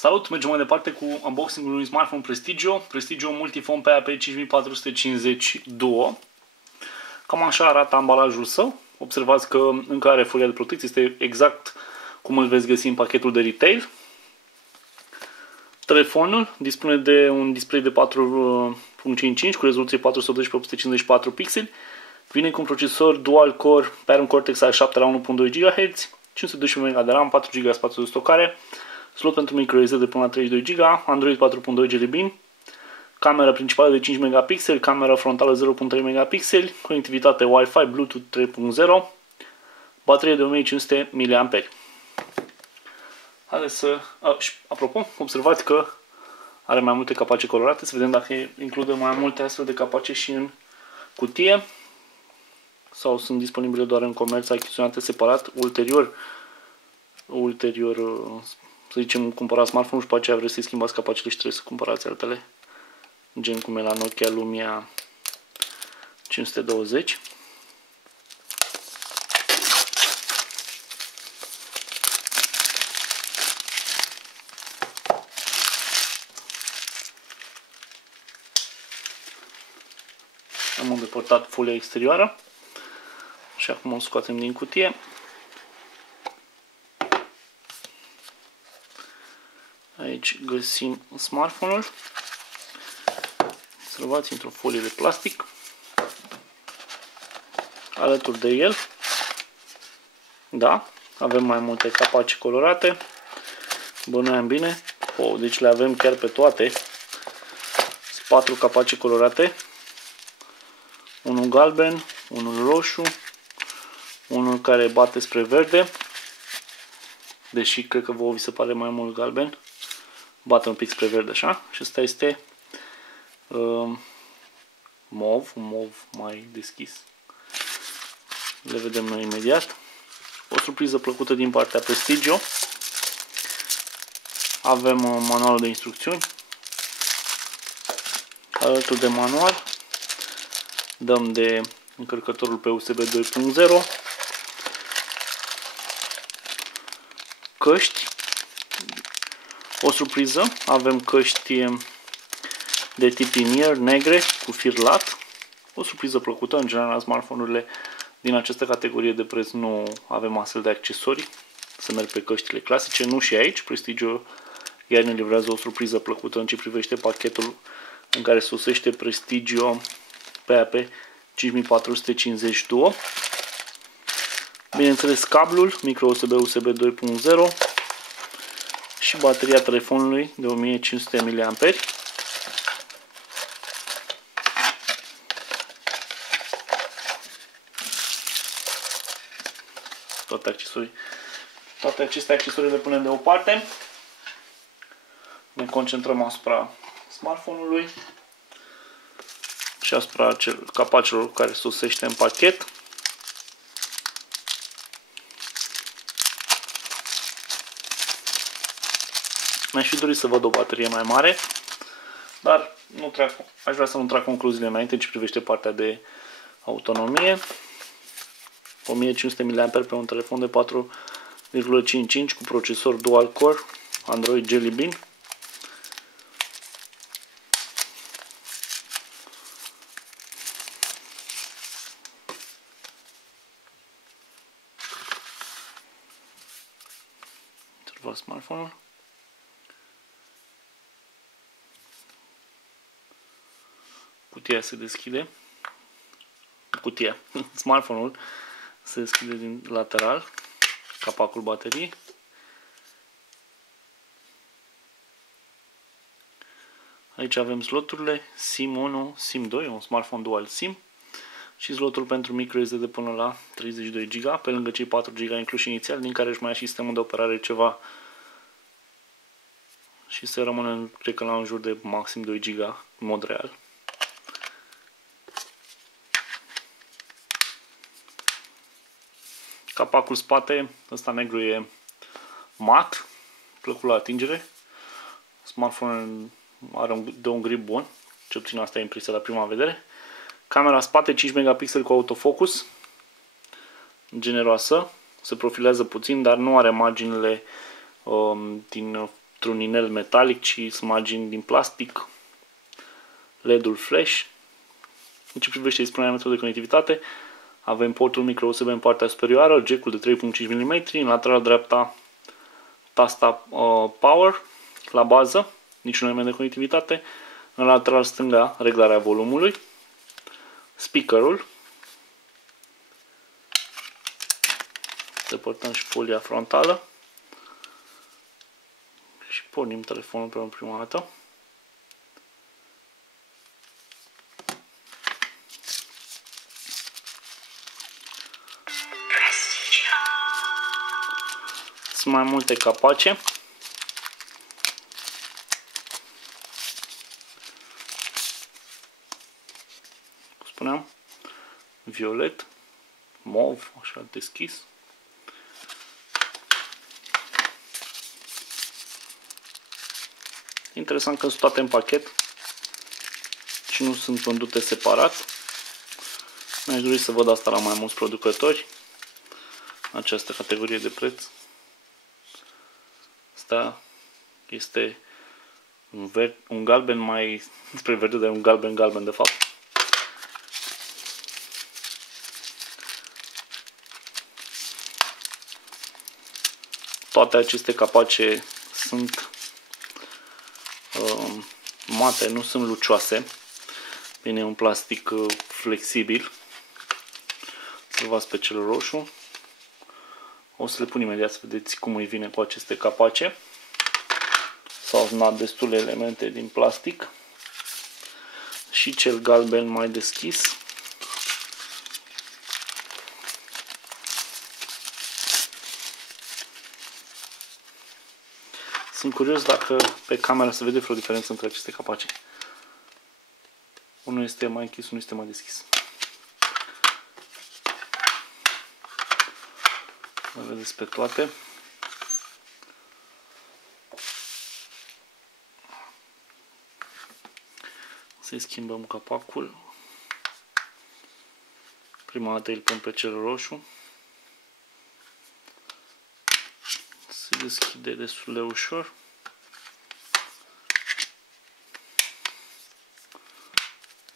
Salut! Mergem mai departe cu unboxing-ul unui smartphone Prestigio Multiphone PAP 5450 Duo. Cam așa arată ambalajul său. Observați că încă are folia de protecție, este exact cum îl veți găsi în pachetul de retail. Telefonul dispune de un display de 4.55 cu rezoluție 480x854 pixeli. Vine cu un procesor dual core Pattern Cortex A7 la 1.2 GHz, 512 MB de RAM, 4 GB spațiu de stocare, slot pentru microSD de până la 32 GB, Android 4.2 Jelly Bean, camera principală de 5 megapixeli, camera frontală 0.3 megapixeli, conectivitate Wi-Fi, Bluetooth 3.0, baterie de 1500 mAh. Haideți să... apropo, observați că are mai multe capace colorate, să vedem dacă include mai multe astfel de capace și în cutie sau sunt disponibile doar în comerț, achiziționate separat, ulterior, să zicem, cumpărați smartphone și după aceea vreți să-i schimbați capacele și trebuie să cumpărați altele, gen cum e la Nokia Lumia 520. Am îndepărtat folia exterioară și acum o scoatem din cutie. Aici găsim smartphone-ul. Observați, într-o folie de plastic. Alături de el, da, avem mai multe capace colorate. Bănuiam bine. Deci le avem chiar pe toate. Sunt 4 capace colorate. Unul galben, unul roșu, unul care bate spre verde. Deși cred că vouă vi se pare mai mult galben. Bate un pic spre verde, așa. Și ăsta este mov, un mov mai deschis. Le vedem noi imediat. O surpriză plăcută din partea Prestigio. Avem manualul de instrucțiuni. Alături de manual dăm de încărcătorul pe USB 2.0, căști. O surpriză, avem căști de tip in-ear negre cu fir lat. O surpriză plăcută, în general la smartphone-urile din această categorie de preț nu avem astfel de accesorii. Să merg pe căștile clasice, nu și aici. Prestigio iar ne livrează o surpriză plăcută în ce privește pachetul în care sosește Prestigio PAP 5450 Duo. Bineînțeles cablul micro USB 2.0 și bateria telefonului de 1500 mAh. Toate aceste accesorii le punem deoparte. Ne concentrăm asupra smartphone-ului și asupra capacelor care sosește în pachet. Mi-aș fi dorit să văd o baterie mai mare, dar aș vrea să nu trag concluziile înainte în ce privește partea de autonomie. 1500 mAh pe un telefon de 4.55 cu procesor dual core Android Jelly Bean. Observați smartphone-ul. Cutia se deschide. Smartphone-ul se deschide din lateral. Capacul bateriei. Aici avem sloturile SIM 1, SIM 2, un smartphone dual SIM. Și slotul pentru microSD de până la 32 GB, pe lângă cei 4 GB incluși inițial, din care își mai ia și sistemul de operare ceva și se rămâne, cred că, la în jur de maxim 2 GB în mod real. Capacul spate, ăsta negru e mat, plăcut la atingere. Smartphone are un grip bun, cel puțin asta e impresia la prima vedere. Camera spate 5 megapixeli cu autofocus, generoasă, se profilează puțin, dar nu are marginile din într-un inel metalic, ci sunt margini din plastic. LED-ul flash. În ce privește expunerea metodei de conectivitate, avem portul micro USB în partea superioară, jack-ul de 3.5 mm, în lateral dreapta tasta power la bază, niciun element de conectivitate, în lateral stânga reglarea volumului, speakerul, depărtăm și folia frontală și pornim telefonul pentru prima dată. Sunt mai multe capace. Cum spuneam, violet, mov, așa deschis. Interesant că sunt toate în pachet și nu sunt vândute separat. Mi-aș dori să văd asta la mai mulți producători. Această categorie de preț. Asta este un galben mai spre verde, dar un galben de fapt. Toate aceste capace sunt mate, nu sunt lucioase. Vine un plastic flexibil. Observați pe cel roșu. O să le pun imediat să vedeți cum îi vine cu aceste capace. S-au adunat destule elemente din plastic. Și cel galben mai deschis. Sunt curios dacă pe camera se vede vreo diferență între aceste capace. Unul este mai închis, unul este mai deschis. Le vedeți pe toate. Să-i schimbăm capacul. Prima dată îl pun pe cel roșu. Se deschide destul de ușor.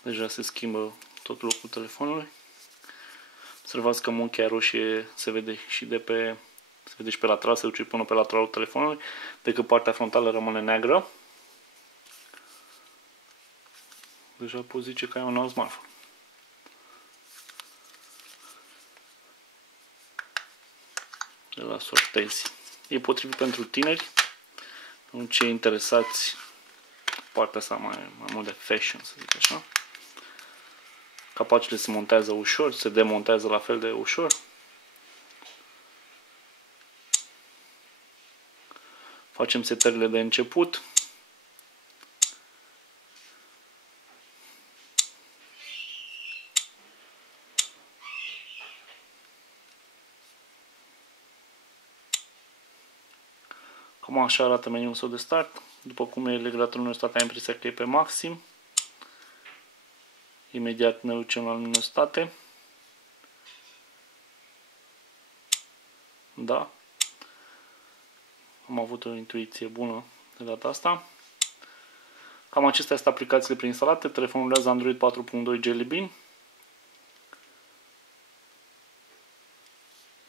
Deja se schimbă tot locul telefonului. Observați că munchia roșie se vede și pe lateral, se duce până pe lateralul telefonului, decât partea frontală rămâne neagră. Deja poți zice că ai un alt smartphone. De la sortezi. E potrivit pentru tineri, pentru cei interesați partea asta mai mult de fashion, să zic așa. Capacele se montează ușor, se demontează la fel de ușor. Facem setările de început. Cam așa arată meniul său de start. După cum e regulatorul luminositatea, am impresia că e pe maxim. Imediat ne ducem la luminositate. Da. Am avut o intuiție bună de data asta. Cam acestea sunt aplicațiile preinstalate. Telefonul rulează Android 4.2 Jelly Bean.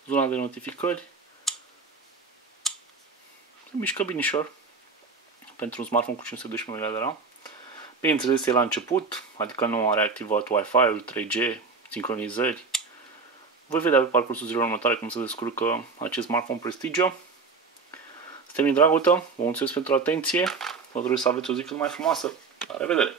Zona de notificări. Se mișcă binișor pentru un smartphone cu 512 MB de RAM. Bineînțeles, e la început, adică nu are activat Wi-Fi-ul, 3G, sincronizări. Voi vedea pe parcursul zilelor următoare cum se descurcă acest smartphone Prestigio. Suntem Dragută, vă mulțumesc pentru atenție, vă doresc să aveți o zi cât mai frumoasă. La revedere!